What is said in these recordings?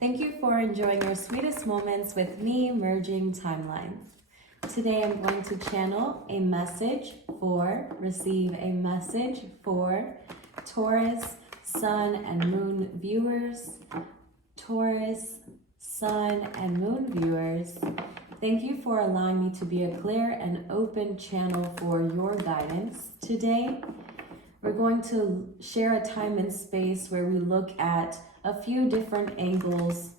Thank you for enjoying your sweetest moments with me, merging timelines. Today I'm going to channel a message for, receive a message for Taurus, Sun, and Moon viewers. Taurus, Sun, and Moon viewers, thank you for allowing me to be a clear and open channel for your guidance. Today, we're going to share a time and space where we look at a few different angles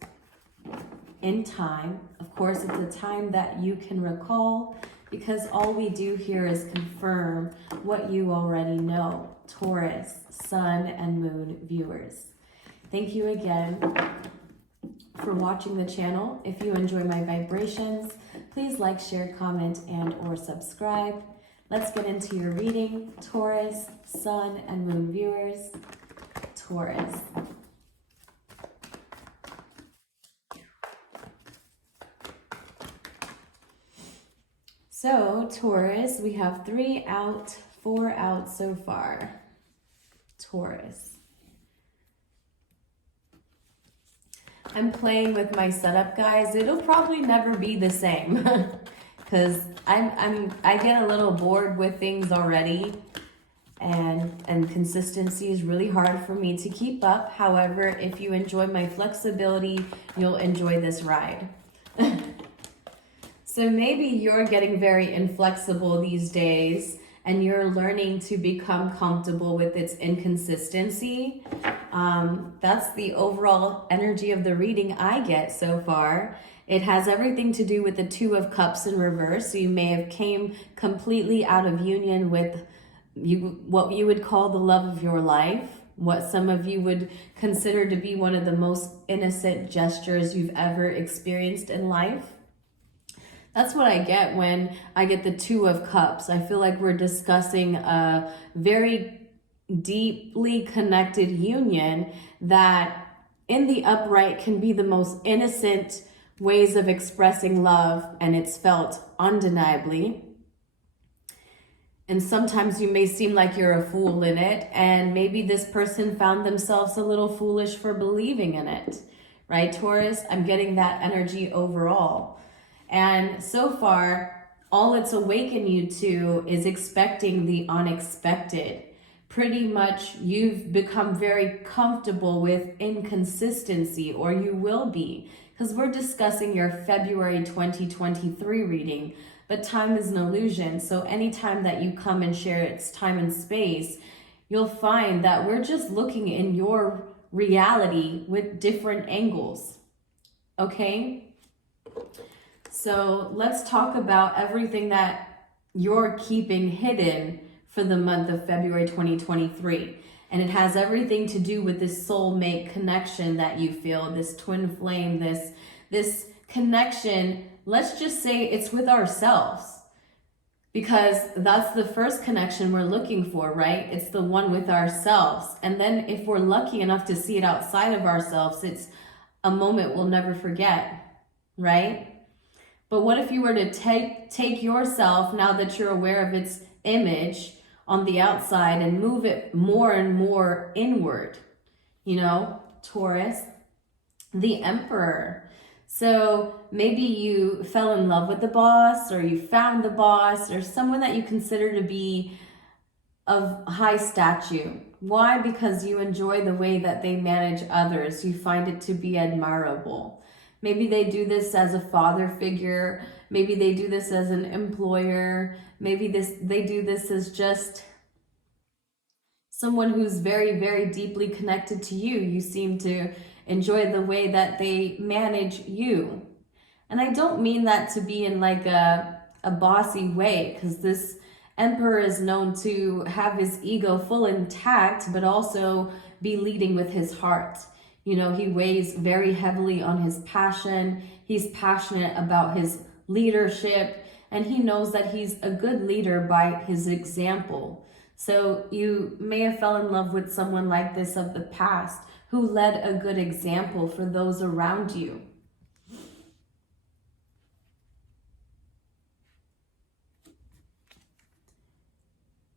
in time. Of course, it's a time that you can recall because all we do here is confirm what you already know, Taurus, Sun, and Moon viewers. Thank you again for watching the channel. If you enjoy my vibrations, please like, share, comment, and or subscribe. Let's get into your reading, Taurus, Sun, and Moon viewers. Taurus. So, Taurus, we have 3 out, 4 out so far. Taurus. I'm playing with my setup, guys. It'll probably never be the same because I get a little bored with things already, and consistency is really hard for me to keep up. However, if you enjoy my flexibility, you'll enjoy this ride. So maybe you're getting very inflexible these days and you're learning to become comfortable with its inconsistency. That's the overall energy of the reading I get so far. It has everything to do with the 2 of Cups in reverse. So you may have came completely out of union with what you would call the love of your life, what some of you would consider to be one of the most innocent gestures you've ever experienced in life. That's what I get when I get the 2 of Cups. I feel like we're discussing a very deeply connected union that in the upright can be the most innocent ways of expressing love, and it's felt undeniably. And sometimes you may seem like you're a fool in it, and maybe this person found themselves a little foolish for believing in it, right, Taurus? I'm getting that energy overall. And so far, all it's awakened you to is expecting the unexpected. Pretty much you've become very comfortable with inconsistency, or you will be, because we're discussing your February 2023 reading, but time is an illusion. So anytime that you come and share its time and space, you'll find that we're just looking in your reality with different angles, okay? So let's talk about everything that you're keeping hidden for the month of February 2023. And it has everything to do with this soulmate connection that you feel, this twin flame, this connection. Let's just say it's with ourselves, because that's the first connection we're looking for, right? It's the one with ourselves. And then if we're lucky enough to see it outside of ourselves, it's a moment we'll never forget, right? But what if you were to take yourself, now that you're aware of its image on the outside, and move it more and more inward? You know, Taurus, the Emperor. So maybe you fell in love with the boss, or you found the boss, or someone that you consider to be of high stature. Why? Because you enjoy the way that they manage others. You find it to be admirable. Maybe they do this as a father figure. Maybe they do this as an employer. Maybe they do this as just someone who's very, very deeply connected to you. You seem to enjoy the way that they manage you. And I don't mean that to be in like a bossy way, because this Emperor is known to have his ego full intact, but also be leading with his heart. You know, he weighs very heavily on his passion. He's passionate about his leadership, and he knows that he's a good leader by his example. So you may have fell in love with someone like this of the past who led a good example for those around you.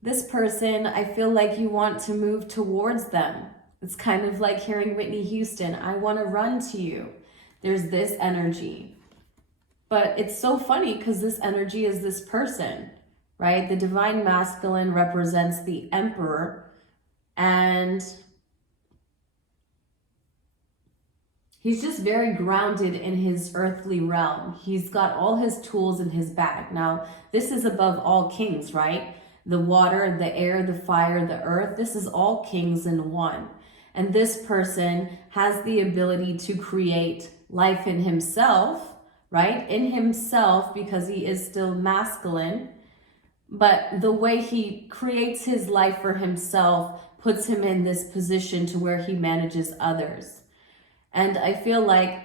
This person, I feel like you want to move towards them. It's kind of like hearing Whitney Houston, I want to run to you. There's this energy. But it's so funny because this energy is this person, right? The divine masculine represents the emperor, and he's just very grounded in his earthly realm. He's got all his tools in his bag. Now, this is above all kings, right? The water, the air, the fire, the earth, this is all kings in one. And this person has the ability to create life in himself, right? In himself, because he is still masculine. But the way he creates his life for himself puts him in this position to where he manages others. And I feel like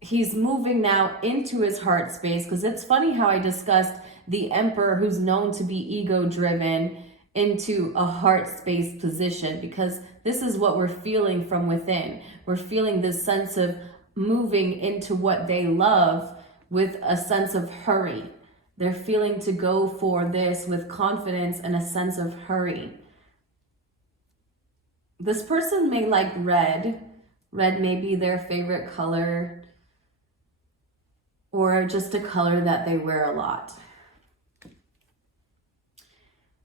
he's moving now into his heart space, because it's funny how I discussed the emperor, who's known to be ego-driven, into a heart space position, because this is what we're feeling from within. We're feeling this sense of moving into what they love with a sense of hurry. They're feeling to go for this with confidence and a sense of hurry. This person may like red. Red may be their favorite color, or just a color that they wear a lot.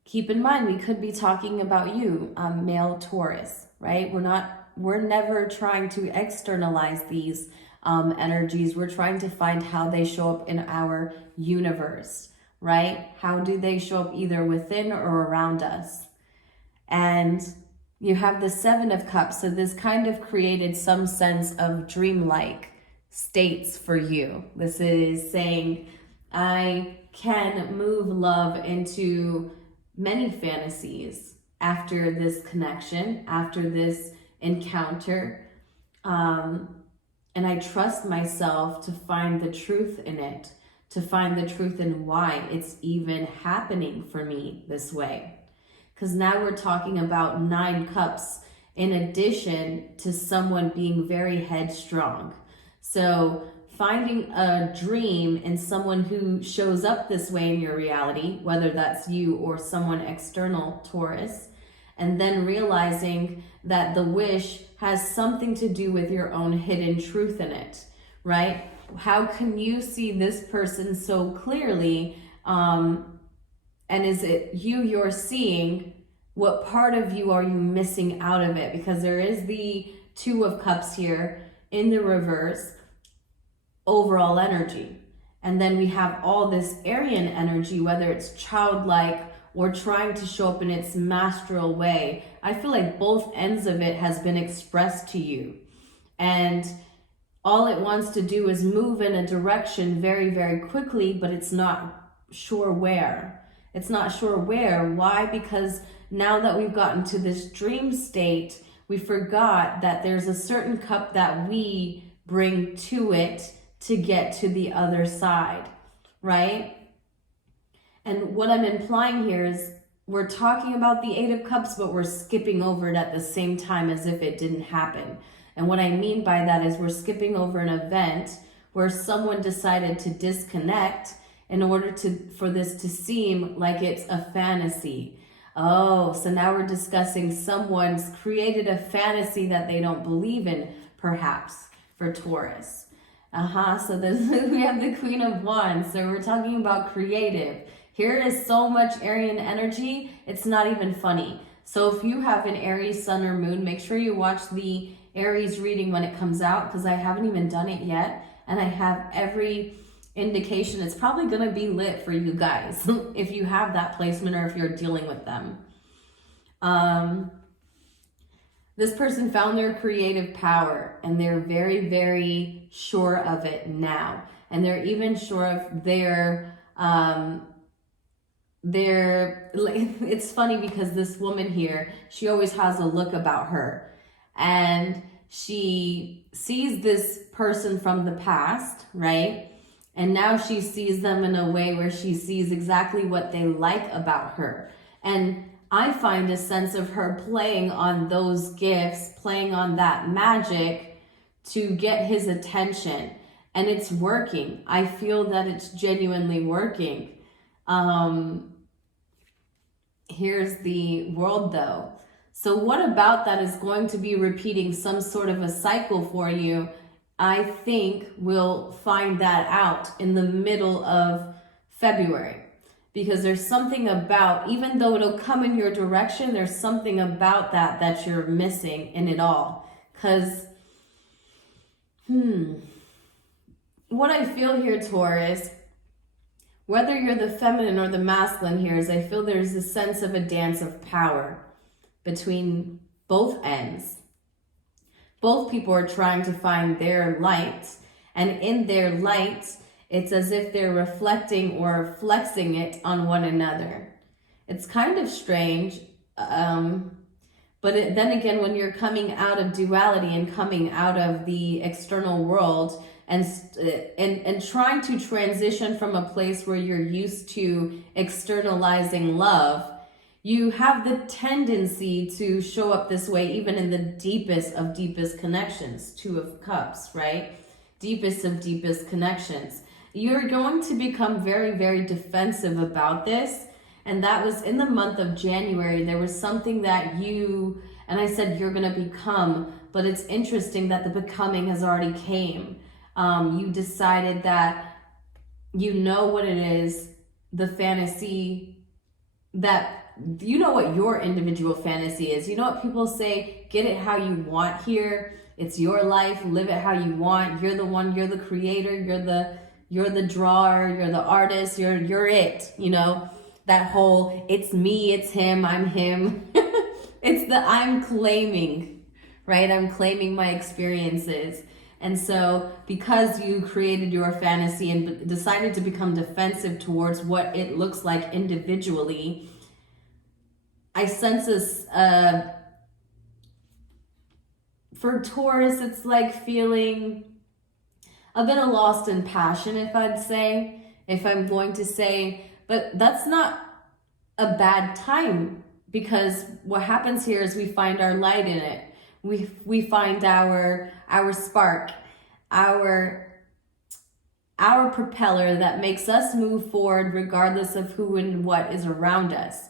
Keep in mind, we could be talking about you, male Taurus, right? We're never trying to externalize these energies. We're trying to find how they show up in our universe, right? How do they show up either within or around us? And you have the Seven of Cups. So this kind of created some sense of dreamlike states for you. This is saying, I can move love into many fantasies after this connection, after this encounter. And I trust myself to find the truth in it, to find the truth in why it's even happening for me this way. Because now we're talking about 9 cups in addition to someone being very headstrong. So finding a dream in someone who shows up this way in your reality, whether that's you or someone external, Taurus, and then realizing that the wish has something to do with your own hidden truth in it, right? How can you see this person so clearly? And is it you're seeing? What part of you are you missing out of it? Because there is the Two of Cups here in the reverse, overall energy. And then we have all this Aryan energy, whether it's childlike or trying to show up in its masteral way. I feel like both ends of it has been expressed to you. And all it wants to do is move in a direction very, very quickly, but it's not sure where. It's not sure where. Why? Because now that we've gotten to this dream state, we forgot that there's a certain cup that we bring to it to get to the other side, right? And what I'm implying here is we're talking about the Eight of Cups, but we're skipping over it at the same time as if it didn't happen. And what I mean by that is we're skipping over an event where someone decided to disconnect in order for this to seem like it's a fantasy. Oh, so now we're discussing someone's created a fantasy that they don't believe in, perhaps, for Taurus. So we have the Queen of Wands. So we're talking about creative. Here is so much Aryan energy, it's not even funny. So if you have an Aries sun or moon, make sure you watch the Aries reading when it comes out, because I haven't even done it yet. And I have every indication it's probably going to be lit for you guys if you have that placement or if you're dealing with them. This person found their creative power and they're very, very sure of it now. And they're even sure of it's funny because this woman here, she always has a look about her. And she sees this person from the past, right? And now she sees them in a way where she sees exactly what they like about her. And I find a sense of her playing on those gifts, playing on that magic to get his attention. And it's working. I feel that it's genuinely working. Here's the World though. So what about that is going to be repeating some sort of a cycle for you? I think we'll find that out in the middle of February, because there's something about, even though it'll come in your direction, there's something about that you're missing in it all. Because, what I feel here, Taurus, whether you're the feminine or the masculine here, is I feel there's a sense of a dance of power between both ends. Both people are trying to find their light, and in their light, it's as if they're reflecting or flexing it on one another. It's kind of strange, but then again, when you're coming out of duality and coming out of the external world and trying to transition from a place where you're used to externalizing love, you have the tendency to show up this way even in the deepest of deepest connections. Two of Cups, right? Deepest of deepest connections. You're going to become very, very defensive about this. And that was in the month of January. There was something that you, and I said you're going to become, but it's interesting that the becoming has already came. You decided that you know what it is, the fantasy that, you know what your individual fantasy is. You know what people say, get it how you want here. It's your life, live it how you want. You're the one, you're the creator, you're the drawer, you're the artist, you're it, you know? That whole, it's me, it's him, I'm him. It's the I'm claiming, right? I'm claiming my experiences. And so because you created your fantasy and decided to become defensive towards what it looks like individually, I sense this, for Taurus, it's like feeling a bit of lost in passion, if I'd say, if I'm going to say, but that's not a bad time, because what happens here is we find our light in it. We find our spark, our propeller that makes us move forward regardless of who and what is around us.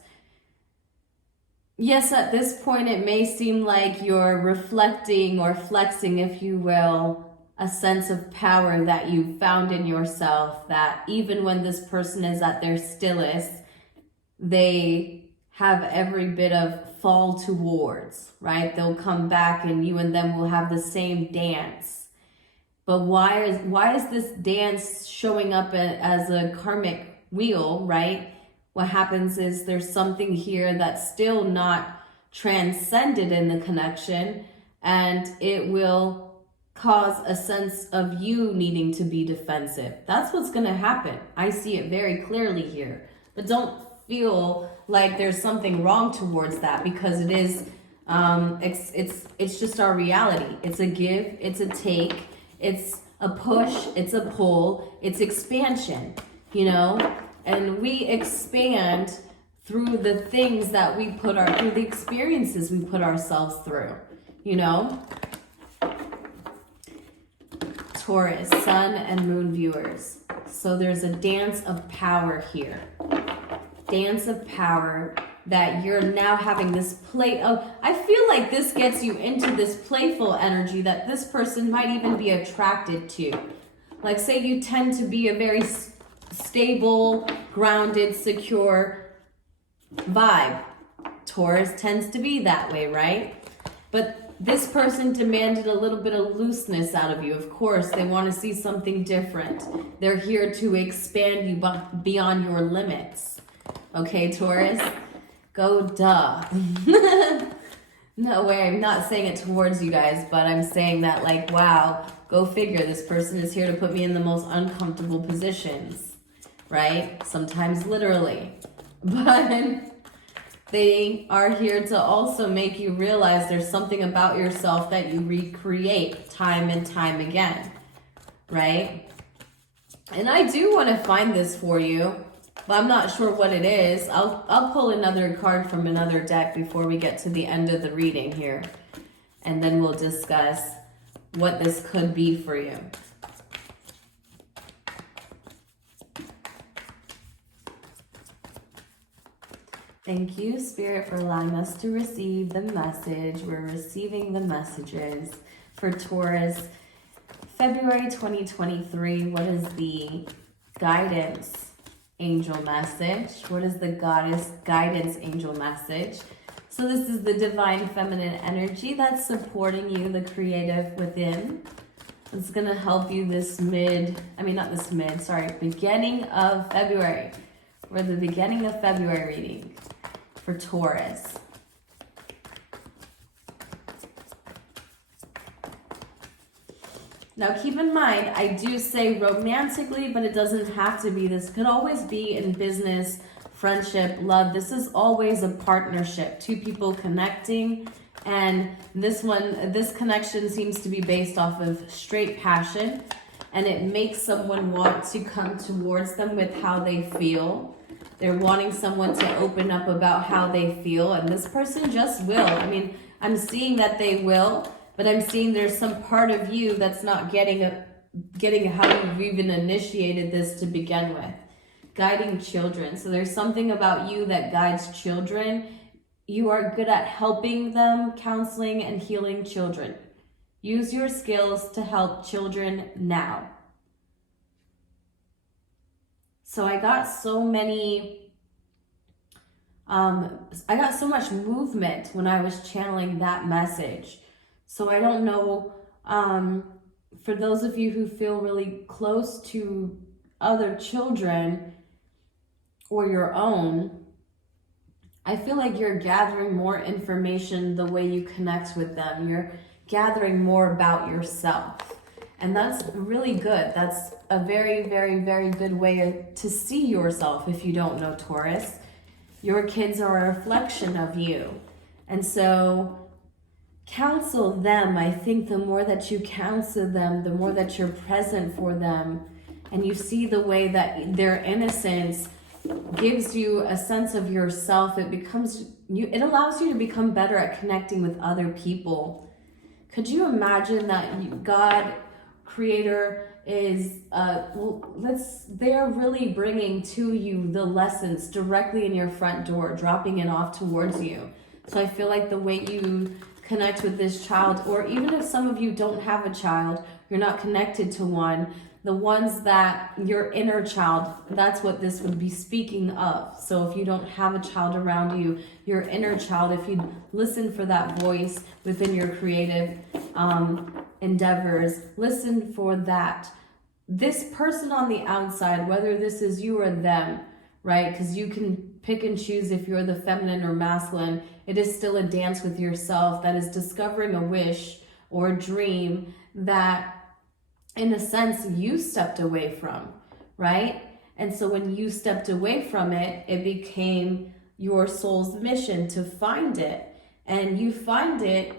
Yes, at this point, it may seem like you're reflecting or flexing, if you will, a sense of power that you found in yourself, that even when this person is at their stillest, they have every bit of fall towards, right? They'll come back and you and them will have the same dance. But why is this dance showing up as a karmic wheel, right? What happens is there's something here that's still not transcended in the connection, and it will cause a sense of you needing to be defensive. That's what's going to happen. I see it very clearly here. But don't feel like there's something wrong towards that, because it is it's just our reality. It's a give, it's a take, it's a push, it's a pull, it's expansion, you know? And we expand through the things that we through the experiences we put ourselves through, you know? Taurus, sun and moon viewers. So there's a dance of power here. Dance of power that you're now having this play of. I feel like this gets you into this playful energy that this person might even be attracted to. Like, say you tend to be a very stable, grounded, secure vibe. Taurus tends to be that way, right? But this person demanded a little bit of looseness out of you. Of course, they want to see something different. They're here to expand you beyond your limits. Okay, Taurus? Go duh. No way, I'm not saying it towards you guys, but I'm saying that, like, wow, go figure. This person is here to put me in the most uncomfortable positions, right? Sometimes literally. But they are here to also make you realize there's something about yourself that you recreate time and time again, right? And I do want to find this for you, but I'm not sure what it is. I'll pull another card from another deck before we get to the end of the reading here, and then we'll discuss what this could be for you. Thank you, Spirit, for allowing us to receive the message. We're receiving the messages for Taurus. February 2023, what is the guidance angel message? What is the goddess guidance angel message? So this is the divine feminine energy that's supporting you, the creative within. It's going to help you beginning of February. We're the beginning of February reading for Taurus. Now keep in mind, I do say romantically, but it doesn't have to be. This could always be in business, friendship, love. This is always a partnership, two people connecting. And this connection seems to be based off of straight passion, and it makes someone want to come towards them with how they feel. They're wanting someone to open up about how they feel, and this person just will. I mean, I'm seeing that they will, but I'm seeing there's some part of you that's not getting how you've even initiated this to begin with. Guiding children. So there's something about you that guides children. You are good at helping them, counseling and healing children. Use your skills to help children now. So I got so much movement when I was channeling that message. So I don't know, for those of you who feel really close to other children or your own, I feel like you're gathering more information the way you connect with them. You're gathering more about yourself. And that's really good. That's a very, very, very good way to see yourself if you don't know Taurus. Your kids are a reflection of you. And so counsel them. I think the more that you counsel them, the more that you're present for them, and you see the way that their innocence gives you a sense of yourself. It allows you to become better at connecting with other people. Could you imagine that God, Creator, is they are really bringing to you the lessons directly in your front door, dropping it off towards you. So I feel like the way you connect with this child, or even if some of you don't have a child, you're not connected to one, the ones that your inner child, that's what this would be speaking of. So if you don't have a child around you, your inner child, if you listen for that voice within your creative endeavors, listen for that. This person on the outside, whether this is you or them, right? Because you can pick and choose if you're the feminine or masculine. It is still a dance with yourself that is discovering a wish or a dream that, in a sense, you stepped away from, right? And so when you stepped away from it, it became your soul's mission to find it. And you find it,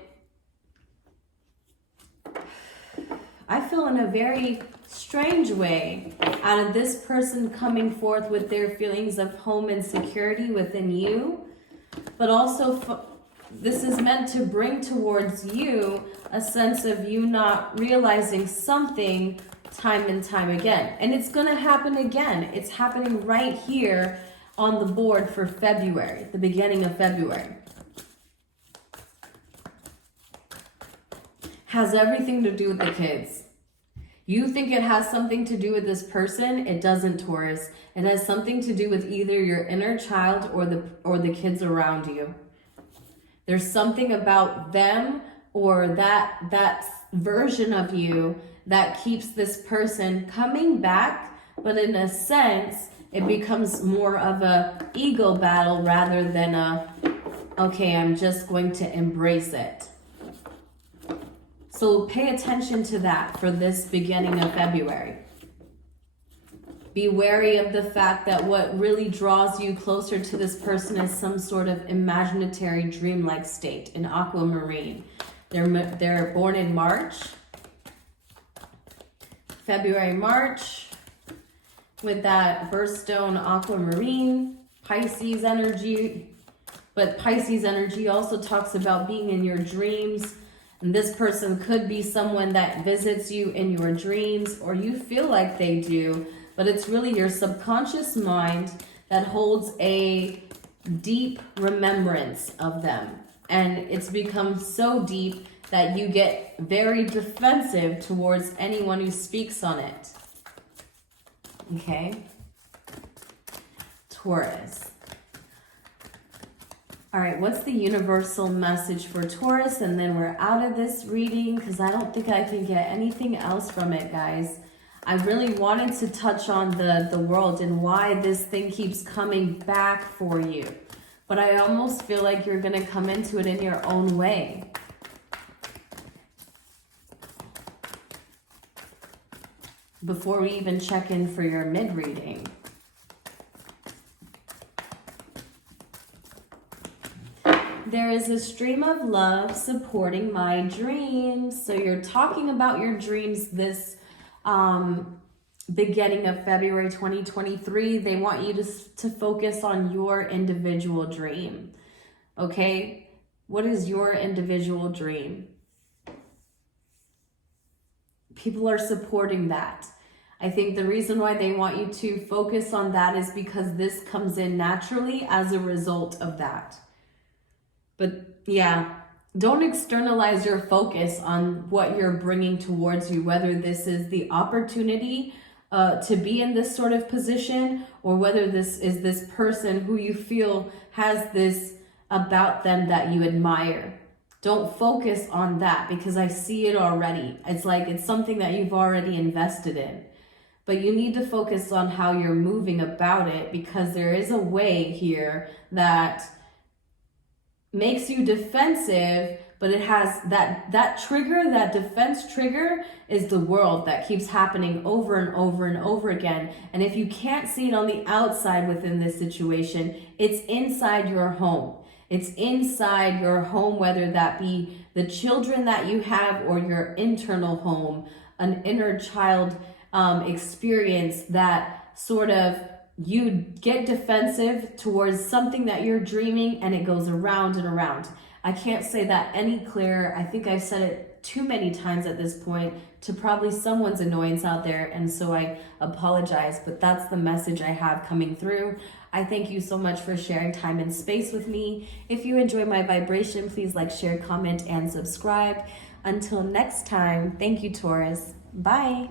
I feel, in a very strange way, out of this person coming forth with their feelings of home and security within you. But also, this is meant to bring towards you a sense of you not realizing something time and time again. And it's going to happen again. It's happening right here on the board for February, the beginning of February. Has everything to do with the kids. You think it has something to do with this person. It doesn't, Taurus. It has something to do with either your inner child or the kids around you. There's something about them or that version of you that keeps this person coming back, but in a sense, it becomes more of a ego battle rather than okay, I'm just going to embrace it. So pay attention to that for this beginning of February. Be wary of the fact that what really draws you closer to this person is some sort of imaginary dreamlike state, an aquamarine. They're born in March, February, March, with that birthstone aquamarine, Pisces energy. But Pisces energy also talks about being in your dreams. And this person could be someone that visits you in your dreams, or you feel like they do, but it's really your subconscious mind that holds a deep remembrance of them. And it's become so deep that you get very defensive towards anyone who speaks on it. Okay? Taurus. All right, what's the universal message for Taurus? And then we're out of this reading because I don't think I can get anything else from it, guys. I really wanted to touch on the world and why this thing keeps coming back for you. But I almost feel like you're going to come into it in your own way. Before we even check in for your mid-reading. There is a stream of love supporting my dreams. So you're talking about your dreams this beginning of February 2023. They want you to focus on your individual dream. Okay? What is your individual dream? People are supporting that. I think the reason why they want you to focus on that is because this comes in naturally as a result of that. But yeah, don't externalize your focus on what you're bringing towards you, whether this is the opportunity to be in this sort of position, or whether this is this person who you feel has this about them that you admire. Don't focus on that, because I see it already. It's like it's something that you've already invested in. But you need to focus on how you're moving about it, because there is a way here that makes you defensive, but it has that trigger, that defense trigger is the world that keeps happening over and over and over again. And if you can't see it on the outside within this situation, it's inside your home. It's inside your home, whether that be the children that you have or your internal home, an inner child experience that sort of you get defensive towards something that you're dreaming, and it goes around and around. I can't say that any clearer. I think I've said it too many times at this point to probably someone's annoyance out there, and so I apologize, but that's the message I have coming through. I thank you so much for sharing time and space with me. If you enjoy my vibration, please like, share, comment, and subscribe. Until next time, thank you, Taurus. Bye.